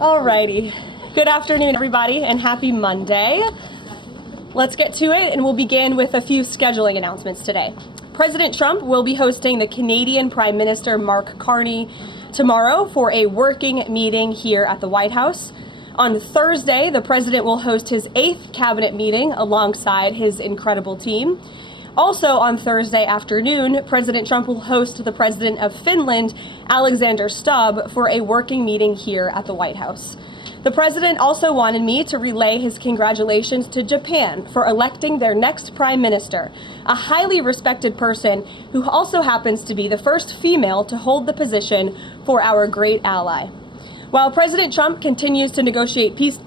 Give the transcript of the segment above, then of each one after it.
Alrighty. Good afternoon, everybody, and happy Monday. Let's get to it, and we'll begin with a few scheduling announcements today. President Trump will be hosting the Canadian Prime Minister Mark Carney tomorrow for a working meeting here at the White House. On Thursday, the president will host his 8th cabinet meeting alongside his incredible team. Also on Thursday afternoon, President Trump will host the president of Finland, Alexander Stubb, for a working meeting here at the White House. The president also wanted me to relay his congratulations to Japan for electing their next prime minister, a highly respected person who also happens to be the first female to hold the position for our great ally. While President Trump continues to negotiate peace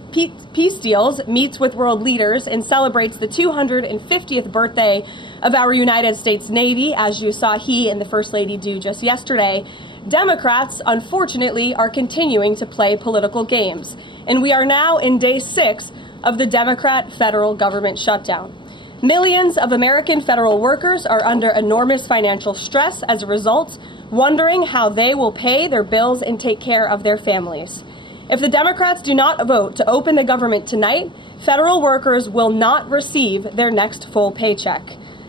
deals, meets with world leaders, and celebrates the 250th birthday of our United States Navy, as you saw he and the First Lady do just yesterday, Democrats, unfortunately, are continuing to play political games. And we are now in day 6 of the Democrat federal government shutdown. Millions of American federal workers are under enormous financial stress as a result, wondering how they will pay their bills and take care of their families. If the Democrats do not vote to open the government tonight, federal workers will not receive their next full paycheck.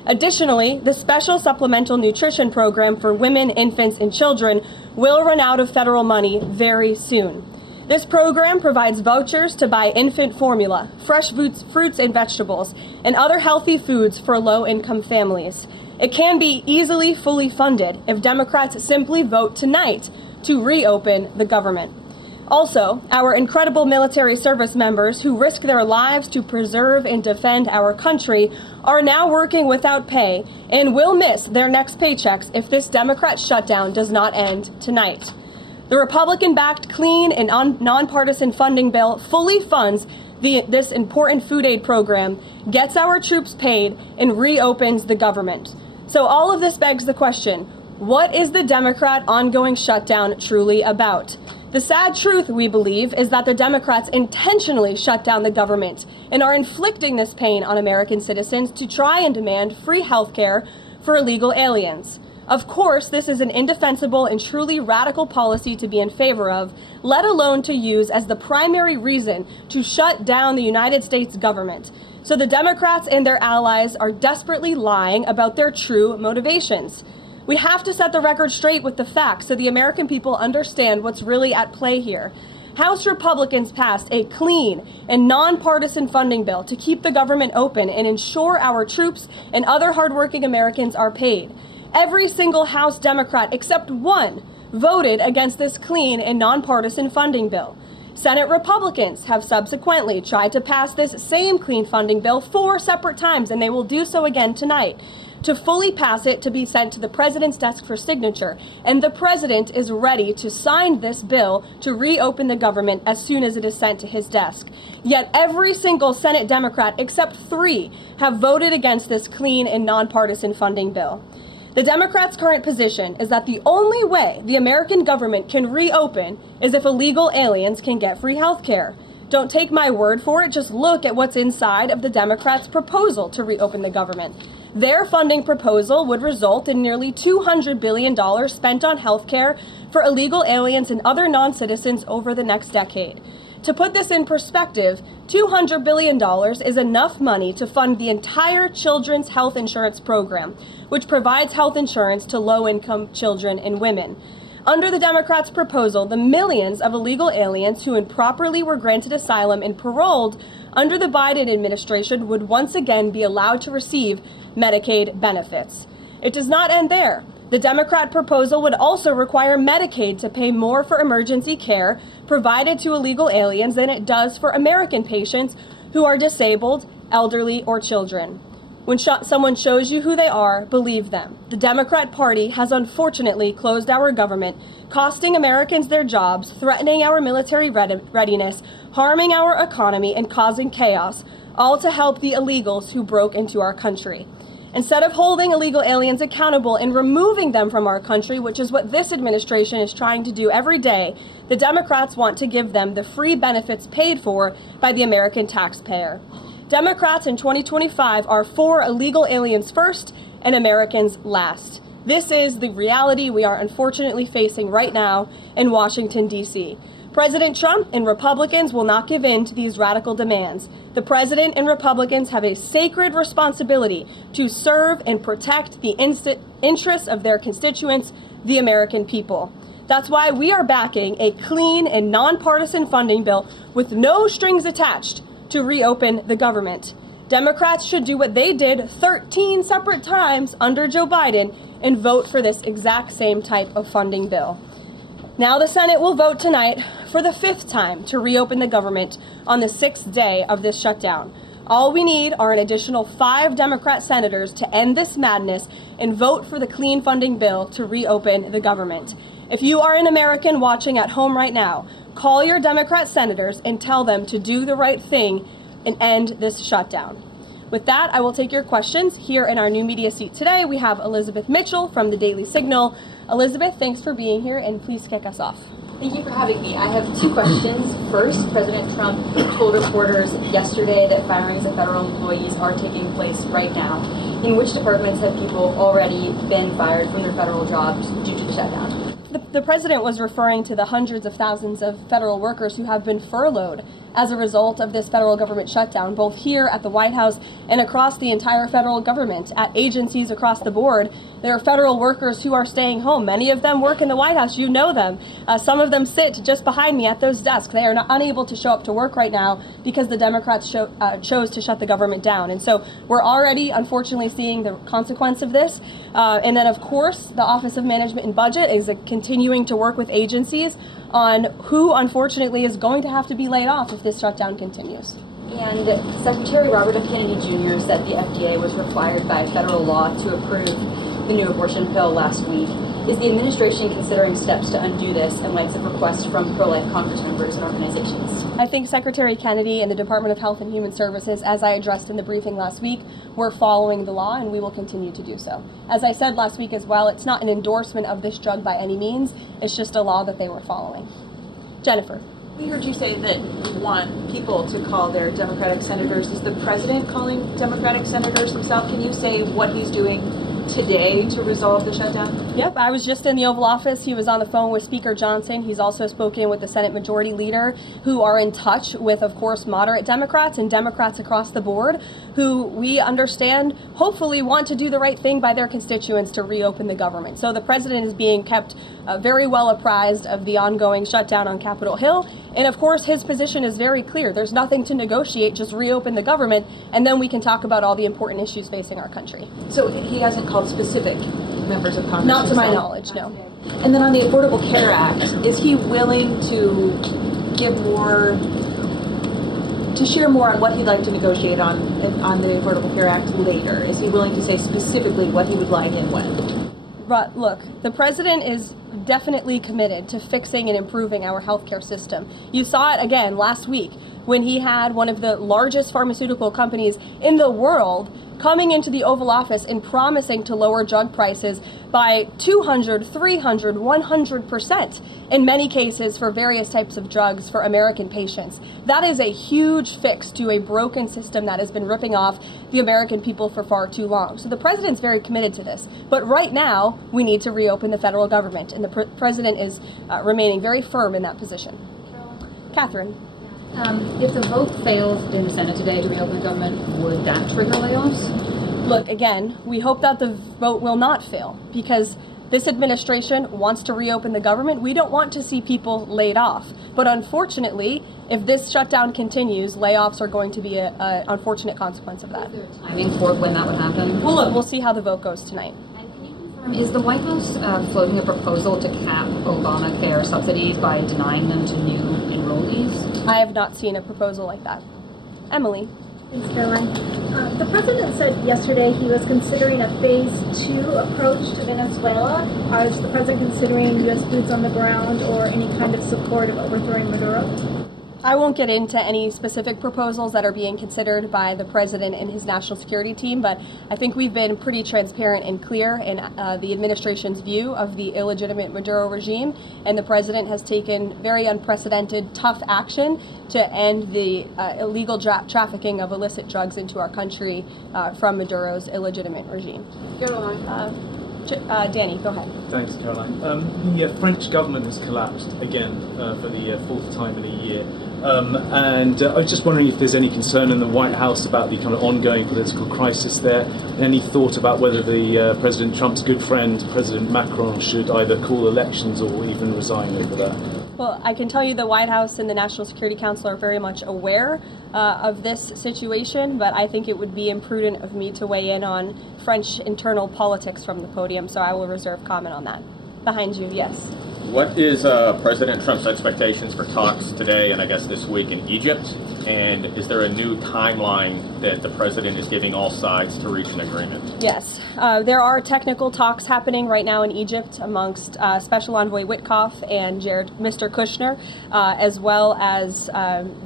Additionally, the special supplemental nutrition program for women, infants, and children will run out of federal money very soon. This program provides vouchers to buy infant formula, fresh fruits and vegetables, and other healthy foods for low-income families. It can be easily fully funded if Democrats simply vote tonight to reopen the government. Also, our incredible military service members who risk their lives to preserve and defend our country are now working without pay and will miss their next paychecks if this Democrat shutdown does not end tonight. The Republican-backed clean and nonpartisan funding bill fully funds this important food aid program, gets our troops paid, and reopens the government. So all of this begs the question, what is the Democrat ongoing shutdown truly about? The sad truth, we believe, is that the Democrats intentionally shut down the government and are inflicting this pain on American citizens to try and demand free health care for illegal aliens. Of course, this is an indefensible and truly radical policy to be in favor of, let alone to use as the primary reason to shut down the United States government. So the Democrats and their allies are desperately lying about their true motivations. We have to set the record straight with the facts so the American people understand what's really at play here. House Republicans passed a clean and nonpartisan funding bill to keep the government open and ensure our troops and other hardworking Americans are paid. Every single House Democrat except one voted against this clean and nonpartisan funding bill. Senate Republicans have subsequently tried to pass this same clean funding bill 4 separate times, and they will do so again tonight, to fully pass it to be sent to the president's desk for signature. And the president is ready to sign this bill to reopen the government as soon as it is sent to his desk. Yet every single Senate Democrat except 3 have voted against this clean and nonpartisan funding bill. The Democrats' current position is that the only way the American government can reopen is if illegal aliens can get free health care. Don't take my word for it, just look at what's inside of the Democrats' proposal to reopen the government. Their funding proposal would result in nearly $200 billion spent on health care for illegal aliens and other non-citizens over the next decade. To put this in perspective, $200 billion is enough money to fund the entire children's health insurance program, which provides health insurance to low-income children and women. Under the Democrats' proposal, the millions of illegal aliens who improperly were granted asylum and paroled under the Biden administration would once again be allowed to receive Medicaid benefits. It does not end there. The Democrat proposal would also require Medicaid to pay more for emergency care provided to illegal aliens than it does for American patients who are disabled, elderly, or children. When someone shows you who they are, believe them. The Democrat Party has unfortunately closed our government, costing Americans their jobs, threatening our military readiness, harming our economy, and causing chaos, all to help the illegals who broke into our country. Instead of holding illegal aliens accountable and removing them from our country, which is what this administration is trying to do every day, the Democrats want to give them the free benefits paid for by the American taxpayer. Democrats in 2025 are for illegal aliens first and Americans last. This is the reality we are unfortunately facing right now in Washington, D.C. President Trump and Republicans will not give in to these radical demands. The president and Republicans have a sacred responsibility to serve and protect the interests of their constituents, the American people. That's why we are backing a clean and nonpartisan funding bill with no strings attached to reopen the government. Democrats should do what they did 13 separate times under Joe Biden and vote for this exact same type of funding bill. Now the Senate will vote tonight for the 5th time to reopen the government on the 6th day of this shutdown. All we need are an additional 5 Democrat senators to end this madness and vote for the clean funding bill to reopen the government. If you are an American watching at home right now, call your Democrat senators and tell them to do the right thing and end this shutdown. With that, I will take your questions. Here in our new media seat today, we have Elizabeth Mitchell from the Daily Signal. Elizabeth, thanks for being here, and please kick us off. Thank you for having me. I have 2 questions. First, President Trump told reporters yesterday that firings of federal employees are taking place right now. In which departments have people already been fired from their federal jobs due to the shutdown? The president was referring to the hundreds of thousands of federal workers who have been furloughed as a result of this federal government shutdown, both here at the White House and across the entire federal government. At agencies across the board, there are federal workers who are staying home. Many of them work in the White House. You know them. Some of them sit just behind me at those desks. They are unable to show up to work right now because the Democrats chose to shut the government down. And so we're already, unfortunately, seeing the consequence of this. And then, of course, the Office of Management and Budget is continuing to work with agencies on who, unfortunately, is going to have to be laid off if this shutdown continues. And Secretary Robert F. Kennedy Jr. said the FDA was required by federal law to approve the new abortion pill last week. Is the administration considering steps to undo this in light of requests from pro-life Congress members and organizations? I think Secretary Kennedy and the Department of Health and Human Services, as I addressed in the briefing last week, were following the law, and we will continue to do so. As I said last week as well, it's not an endorsement of this drug by any means. It's just a law that they were following. Jennifer. We heard you say that you want people to call their Democratic senators. Is the president calling Democratic senators himself? Can you say what he's doing today to resolve the shutdown? Yep, I was just in the Oval Office. He was on the phone with Speaker Johnson. He's also spoken with the Senate Majority Leader, who are in touch with, of course, moderate Democrats and Democrats across the board, who we understand hopefully want to do the right thing by their constituents to reopen the government. So the president is being kept very well apprised of the ongoing shutdown on Capitol Hill. And of course, his position is very clear. There's nothing to negotiate, just reopen the government, and then we can talk about all the important issues facing our country. So he hasn't called specific members of Congress? Not to my knowledge, no. And then on the Affordable Care Act, is he willing to give more, to share more on what he'd like to negotiate on the Affordable Care Act later? Is he willing to say specifically what he would like and when? But look, the president is definitely committed to fixing and improving our healthcare system. You saw it again last week when he had one of the largest pharmaceutical companies in the world coming into the Oval Office and promising to lower drug prices by 200, 300, 100% in many cases for various types of drugs for American patients. That is a huge fix to a broken system that has been ripping off the American people for far too long. So the president's very committed to this. But right now, we need to reopen the federal government, and the president is remaining very firm in that position. Catherine. If the vote fails in the Senate today to reopen the government, would that trigger layoffs? Look, again, we hope that the vote will not fail because this administration wants to reopen the government. We don't want to see people laid off. But unfortunately, if this shutdown continues, layoffs are going to be an unfortunate consequence of that. Is there timing for when that would happen? Well, look, we'll see how the vote goes tonight. Is the White House floating a proposal to cap Obamacare subsidies by denying them to new enrollees? I have not seen a proposal like that. Emily. Thanks, Karoline. The president said yesterday he was considering a phase 2 approach to Venezuela. Is the president considering U.S. boots on the ground or any kind of support of overthrowing Maduro? I won't get into any specific proposals that are being considered by the president and his national security team, but I think we've been pretty transparent and clear in the administration's view of the illegitimate Maduro regime, and the president has taken very unprecedented, tough action to end the illegal trafficking of illicit drugs into our country from Maduro's illegitimate regime. Danny, go ahead. Thanks, Caroline. The French government has collapsed again for the fourth time in a year. And I was just wondering if there's any concern in the White House about the kind of ongoing political crisis there. Any thought about whether the President Trump's good friend, President Macron, should either call elections or even resign over that? Well, I can tell you the White House and the National Security Council are very much aware of this situation, but I think it would be imprudent of me to weigh in on French internal politics from the podium, so I will reserve comment on that. Behind you, yes. What is President Trump's expectations for talks today and I guess this week in Egypt? And is there a new timeline that the president is giving all sides to reach an agreement? Yes. There are technical talks happening right now in Egypt amongst Special Envoy Witkoff and Mr. Kushner, as well as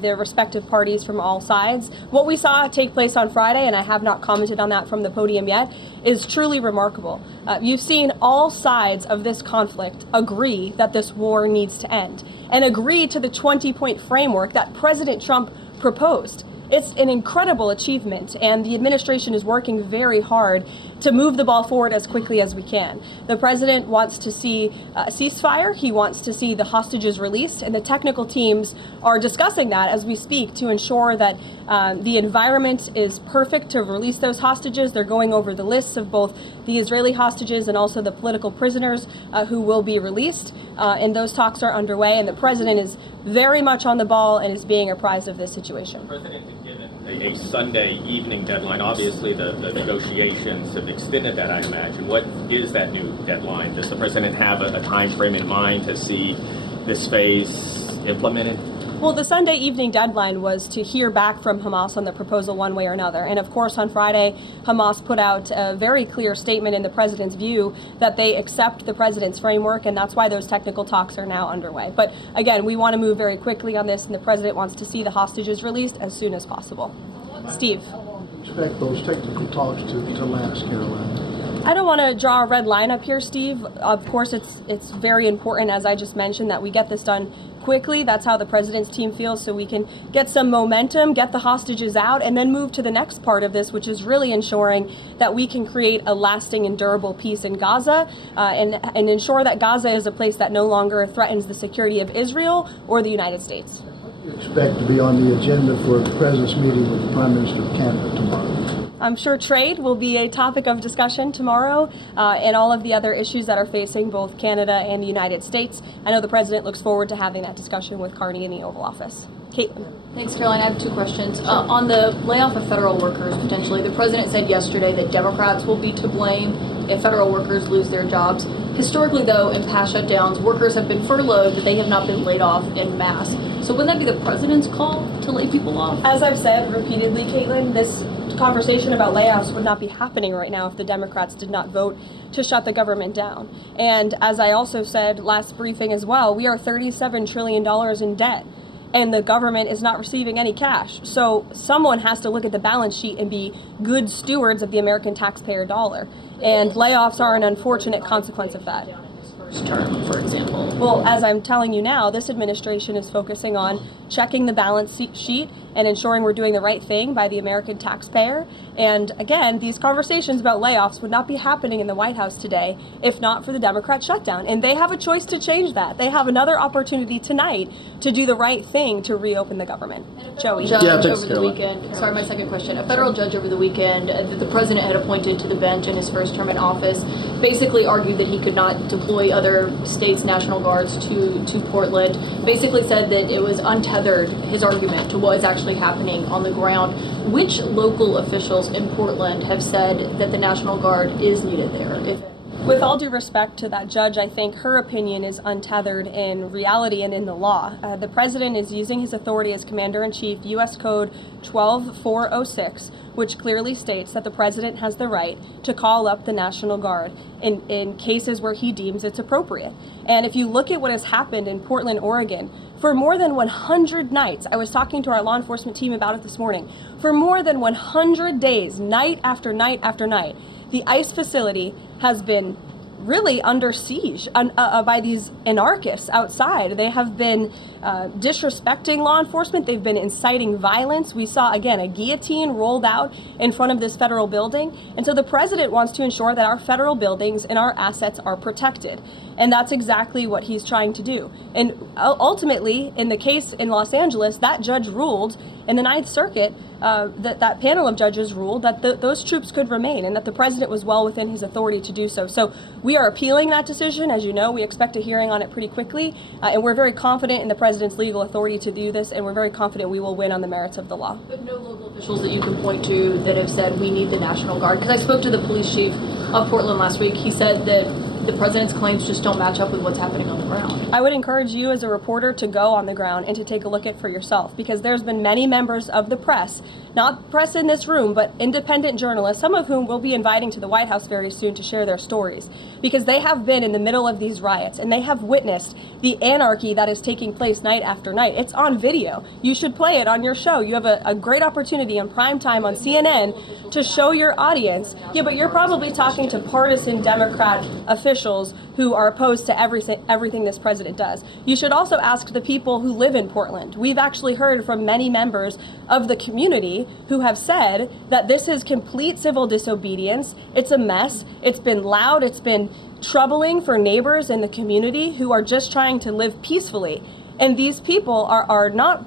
their respective parties from all sides. What we saw take place on Friday, and I have not commented on that from the podium yet, is truly remarkable. You've seen all sides of this conflict agree that this war needs to end and agree to the 20-point framework that President Trump proposed. It's an incredible achievement, and the administration is working very hard to move the ball forward as quickly as we can. The president wants to see a ceasefire. He wants to see the hostages released, and the technical teams are discussing that as we speak to ensure that the environment is perfect to release those hostages. They're going over the lists of both the Israeli hostages and also the political prisoners who will be released, and those talks are underway, and the president is very much on the ball and is being apprised of this situation. The president has given a Sunday evening deadline. Obviously, the negotiations have extended that, I imagine. What is that new deadline? Does the president have a time frame in mind to see this phase implemented? Well, the Sunday evening deadline was to hear back from Hamas on the proposal one way or another. And of course, on Friday, Hamas put out a very clear statement in the president's view that they accept the president's framework, and that's why those technical talks are now underway. But again, we want to move very quickly on this, and the president wants to see the hostages released as soon as possible. Steve. How long do you expect those technical talks to last, Caroline? I don't want to draw a red line up here, Steve. Of course, it's very important, as I just mentioned, that we get this done quickly. That's how the president's team feels, so we can get some momentum, get the hostages out, and then move to the next part of this, which is really ensuring that we can create a lasting and durable peace in Gaza and ensure that Gaza is a place that no longer threatens the security of Israel or the United States. What do you expect to be on the agenda for the president's meeting with the Prime Minister of Canada tomorrow? I'm sure trade will be a topic of discussion tomorrow and all of the other issues that are facing both Canada and the United States. I know the president looks forward to having that discussion with Carney in the Oval Office. Caitlin. Thanks, Caroline. I have two questions. On the layoff of federal workers, potentially, the president said yesterday that Democrats will be to blame if federal workers lose their jobs. Historically, though, in past shutdowns, workers have been furloughed, but they have not been laid off en masse. So wouldn't that be the president's call to lay people off? As I've said repeatedly, Caitlin, this conversation about layoffs would not be happening right now if the Democrats did not vote to shut the government down. And as I also said last briefing as well, we are $37 trillion in debt, and the government is not receiving any cash. So someone has to look at the balance sheet and be good stewards of the American taxpayer dollar. And layoffs are an unfortunate consequence of that. Term, for example. Well, as I'm telling you now, this administration is focusing on checking the balance sheet and ensuring we're doing the right thing by the American taxpayer. And again, these conversations about layoffs would not be happening in the White House today if not for the Democrat shutdown. And they have a choice to change that. They have another opportunity tonight to do the right thing to reopen the government. Joey. Judge over the weekend. Sorry, my second question. A federal judge over the weekend that the president had appointed to the bench in his first term in office basically argued that he could not deploy other states' National Guards to Portland. Basically said that it was untethered, his argument, to what is actually happening on the ground. Which local officials in Portland have said that the National Guard is needed there? With all due respect to that judge, I think her opinion is untethered in reality and in the law. The president is using his authority as Commander-in-Chief, U.S. Code 12406, which clearly states that the president has the right to call up the National Guard in cases where he deems it's appropriate. And if you look at what has happened in Portland, Oregon, for more than 100 nights, I was talking to our law enforcement team about it this morning, for more than 100 days, night after night after night, the ICE facility has been really under siege by these anarchists outside. They have been disrespecting law enforcement. They've been inciting violence. We saw, again, a guillotine rolled out in front of this federal building. And so the president wants to ensure that our federal buildings and our assets are protected. And that's exactly what he's trying to do. And ultimately, in the case in Los Angeles, that judge ruled in the Ninth Circuit, that panel of judges ruled that those troops could remain and that the president was well within his authority to do so. So we are appealing that decision. As you know, we expect a hearing on it pretty quickly. And we're very confident in the president's legal authority to do this. And we're very confident we will win on the merits of the law. But no local officials that you can point to that have said we need the National Guard? Because I spoke to the police chief of Portland last week. He said that the president's claims just don't match up with what's happening on the ground. I would encourage you as a reporter to go on the ground and to take a look at it for yourself, because there's been many members of the press, not press in this room, but independent journalists, some of whom we'll be inviting to the White House very soon to share their stories, because they have been in the middle of these riots and they have witnessed the anarchy that is taking place night after night. It's on video. You should play it on your show. You have a great opportunity on prime time on CNN to show your audience. Yeah, but you're probably talking to partisan Democrat officials who are opposed to everything this president does. You should also ask the people who live in Portland. We've actually heard from many members of the community who have said that this is complete civil disobedience. It's a mess. It's been loud. It's been troubling for neighbors in the community who are just trying to live peacefully. And these people are not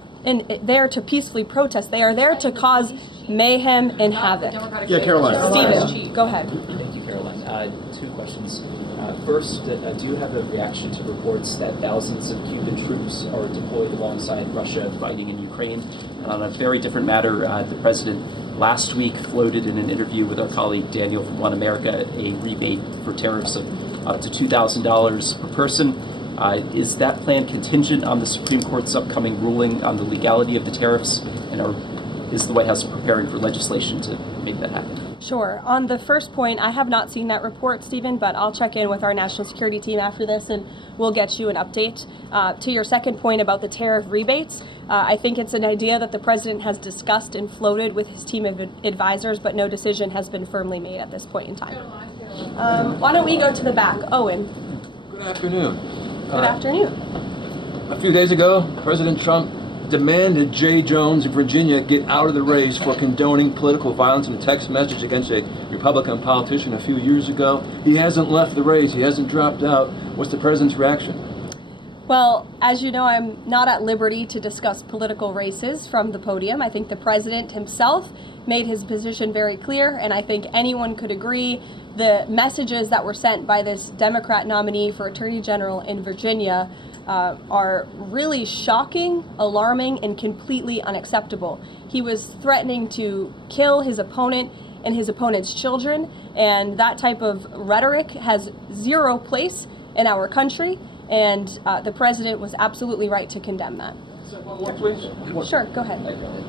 there to peacefully protest. They are there to cause mayhem and havoc. Yeah, Karoline. Stephen, go ahead. Thank you, Caroline. Two questions. First, do you have a reaction to reports that thousands of Cuban troops are deployed alongside Russia fighting in Ukraine? And on a very different matter, the president last week floated in an interview with our colleague Daniel from One America a rebate for tariffs of up to $2,000 per person. Is that plan contingent on the Supreme Court's upcoming ruling on the legality of the tariffs? And is the White House preparing for legislation to make that happen? Sure. On the first point, I have not seen that report, Stephen, but I'll check in with our national security team after this and we'll get you an update. To your second point about the tariff rebates, I think it's an idea that the president has discussed and floated with his team of advisors, but no decision has been firmly made at this point in time. Why don't we go to the back? Owen. Good afternoon. Good afternoon. A few days ago, President Trump demanded Jay Jones of Virginia get out of the race for condoning political violence in a text message against a Republican politician a few years ago. He hasn't left the race. He hasn't dropped out. What's the president's reaction? Well, as you know, I'm not at liberty to discuss political races from the podium. I think the president himself made his position very clear, and I think anyone could agree the messages that were sent by this Democrat nominee for Attorney General in Virginia are really shocking, alarming, and completely unacceptable. He was threatening to kill his opponent and his opponent's children, and that type of rhetoric has zero place in our country, and the president was absolutely right to condemn that. One more, please. Sure, go ahead.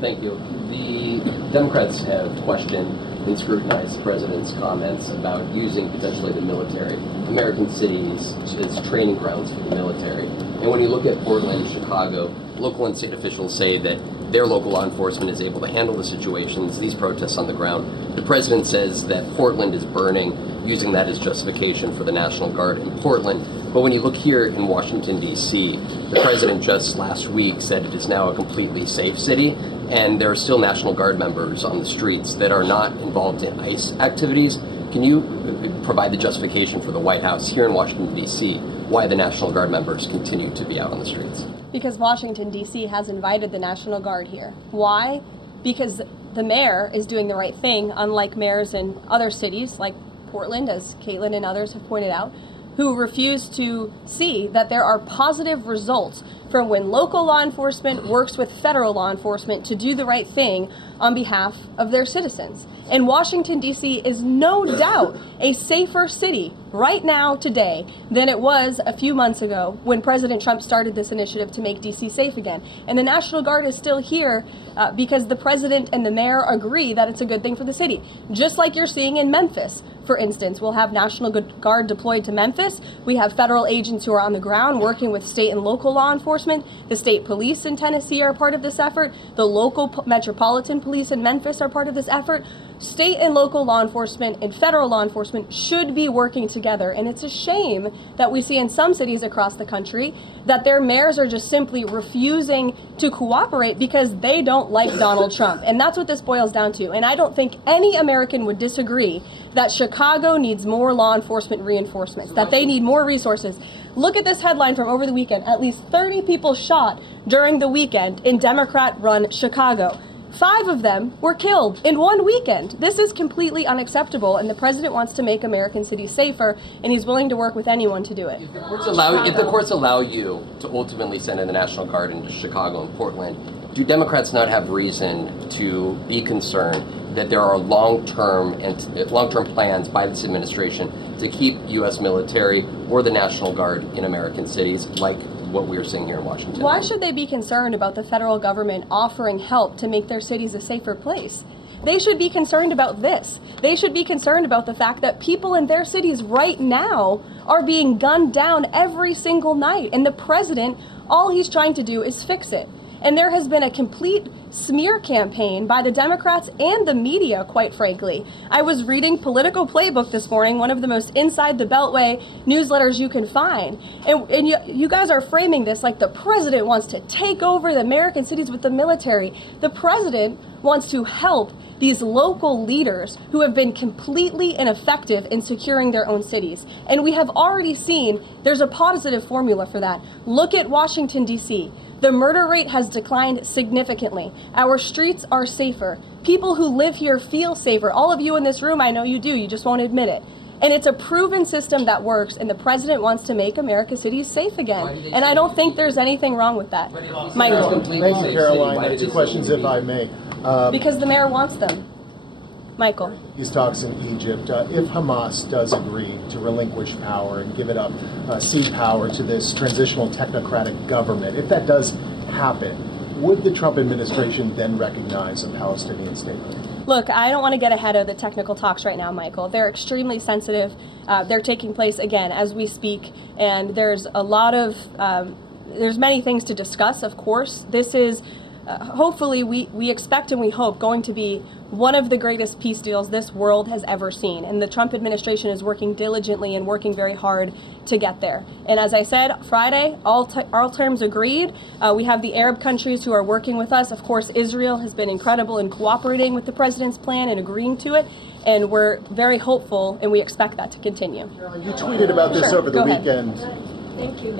Thank you. The Democrats have questioned and scrutinized the president's comments about using potentially the military, American cities, as training grounds for the military. And when you look at Portland, Chicago, local and state officials say that their local law enforcement is able to handle the situations, these protests on the ground. The president says that Portland is burning, using that as justification for the National Guard in Portland. But when you look here in Washington, D.C., the president just last week said it is now a completely safe city, and there are still National Guard members on the streets that are not involved in ICE activities. Can you provide the justification for the White House here in Washington, D.C., why the National Guard members continue to be out on the streets? Because Washington, D.C. has invited the National Guard here. Why? Because the mayor is doing the right thing, unlike mayors in other cities like Portland, as Caitlin and others have pointed out, who refuse to see that there are positive results from when local law enforcement works with federal law enforcement to do the right thing on behalf of their citizens. And Washington, D.C. is no doubt a safer city right now today than it was a few months ago when President Trump started this initiative to make D.C. safe again. And the National Guard is still here because the president and the mayor agree that it's a good thing for the city. Just like you're seeing in Memphis, for instance. We'll have National Guard deployed to Memphis. We have federal agents who are on the ground working with state and local law enforcement. enforcement. The state police in Tennessee are part of this effort. The local metropolitan police in Memphis are part of this effort. State and local law enforcement and federal law enforcement should be working together. And it's a shame that we see in some cities across the country that their mayors are just simply refusing to cooperate because they don't like Donald Trump. And that's what this boils down to. And I don't think any American would disagree that Chicago needs more law enforcement reinforcements, that they need more resources. Look at this headline from over the weekend. At least 30 people shot during the weekend in Democrat-run Chicago. 5 of them were killed in one weekend. This is completely unacceptable, and the president wants to make American cities safer, and he's willing to work with anyone to do it. If the courts allow you to ultimately send in the National Guard into Chicago and Portland, do Democrats not have reason to be concerned that there are long-term plans by this administration to keep U.S. military or the National Guard in American cities, like what we're seeing here in Washington? Why should they be concerned about the federal government offering help to make their cities a safer place? They should be concerned about this. They should be concerned about the fact that people in their cities right now are being gunned down every single night. And the president, all he's trying to do is fix it. And there has been a complete smear campaign by the Democrats and the media, quite frankly. I was reading Political Playbook this morning, one of the most inside the Beltway newsletters you can find. And you guys are framing this like the president wants to take over the American cities with the military. The president wants to help these local leaders who have been completely ineffective in securing their own cities. And we have already seen there's a positive formula for that. Look at Washington, D.C. The murder rate has declined significantly. Our streets are safer. People who live here feel safer. All of you in this room, I know you do, you just won't admit it. And it's a proven system that works, and the president wants to make America's cities safe again. And I don't think there's anything wrong with that. Michael. Thank you, Karoline. 2 questions, if I may. Because the mayor wants them. Michael. These talks in Egypt, if Hamas does agree to relinquish power and give it up, cede power to this transitional technocratic government, if that does happen, would the Trump administration then recognize a Palestinian state? Look, I don't want to get ahead of the technical talks right now, Michael. They're extremely sensitive. They're taking place, again, as we speak, and there's a lot of, there's many things to discuss, of course. This is hopefully we expect and we hope going to be one of the greatest peace deals this world has ever seen. And the Trump administration is working diligently and working very hard to get there. And as I said, Friday, all terms agreed. We have the Arab countries who are working with us. Of course, Israel has been incredible in cooperating with the president's plan and agreeing to it. And we're very hopeful, and we expect that to continue. You tweeted about this over the weekend. Thank you.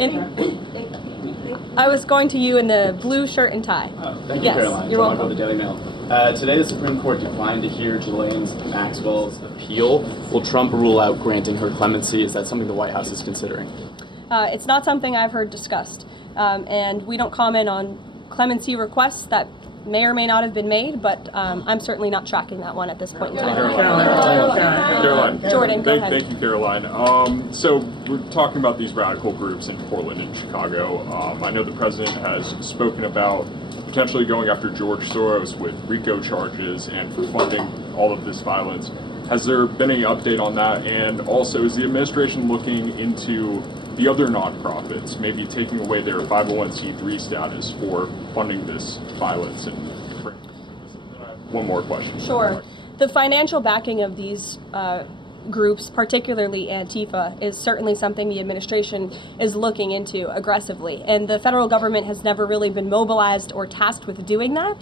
I was going to you in the blue shirt and tie. Thank you, yes, Karoline. you're welcome. The Daily Mail. Today, the Supreme Court declined to hear Ghislaine Maxwell's appeal. Will Trump rule out granting her clemency? Is that something the White House is considering? It's not something I've heard discussed. And we don't comment on clemency requests that may or may not have been made, but I'm certainly not tracking that one at this point in time. Karoline. Jordan, go ahead. Thank you, Karoline. So we're talking about these radical groups in Portland and Chicago. I know the president has spoken about potentially going after George Soros with RICO charges and for funding all of this violence. Has there been any update on that? And also, is the administration looking into the other nonprofits, maybe taking away their 501c3 status for funding this violence? And one more question. Sure. The financial backing of these groups, particularly Antifa, is certainly something the administration is looking into aggressively. And the federal government has never really been mobilized or tasked with doing that.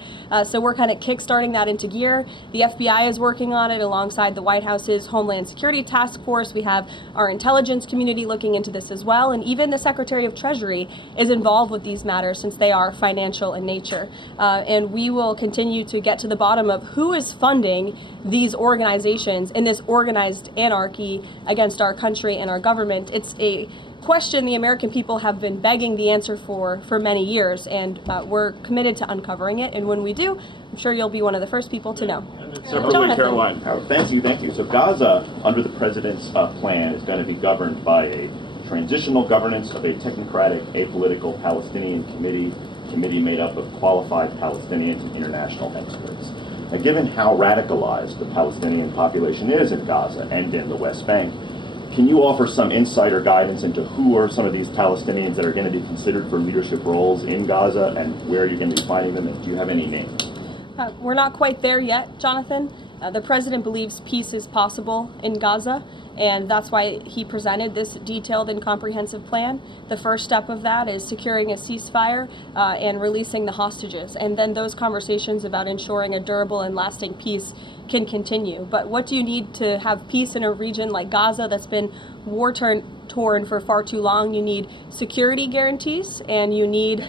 So we're kind of kickstarting that into gear. The FBI is working on it alongside the White House's Homeland Security Task Force. We have our intelligence community looking into this as well. And even the Secretary of Treasury is involved with these matters since they are financial in nature. And we will continue to get to the bottom of who is funding these organizations in this organized anarchy against our country and our government. It's a question the American people have been begging the answer for many years, and we're committed to uncovering it. And when we do, I'm sure you'll be one of the first people to know. Separately, Caroline. Thank you. So Gaza, under the president's plan, is going to be governed by a transitional governance of a technocratic, apolitical Palestinian committee made up of qualified Palestinians and international experts. Now, given how radicalized the Palestinian population is in Gaza and in the West Bank, Can you offer some insight or guidance into who are some of these Palestinians that are going to be considered for leadership roles in Gaza, and where are you going to be finding them, and do you have any names? We're not quite there yet, Jonathan. The president believes peace is possible in Gaza, and that's why he presented this detailed and comprehensive plan. The first step of that is securing a ceasefire and releasing the hostages, and then those conversations about ensuring a durable and lasting peace can continue. But what do you need to have peace in a region like Gaza that's been war-torn for far too long? You need security guarantees, and you need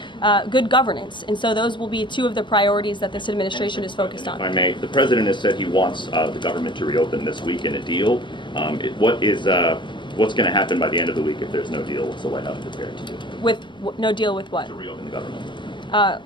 good governance. And so those will be two of the priorities that this administration is focused on. If I may, the president has said he wants the government to reopen this week in a deal. What's going to happen by the end of the week if there's no deal? What's the White House prepared to do? With no deal with what? To reopen the government.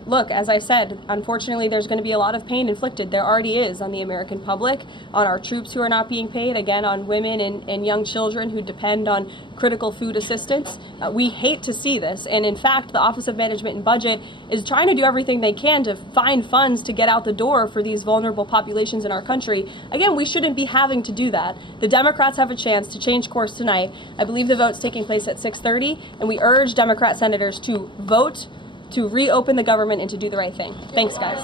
Look, as I said, unfortunately, there's going to be a lot of pain inflicted. There already is on the American public, on our troops who are not being paid, again, on women and young children who depend on critical food assistance. We hate to see this. And in fact, the Office of Management and Budget is trying to do everything they can to find funds to get out the door for these vulnerable populations in our country. Again, we shouldn't be having to do that. The Democrats have a chance to change course tonight. I believe the vote's taking place at 6:30, and we urge Democrat senators to vote to reopen the government and to do the right thing. Thanks, guys.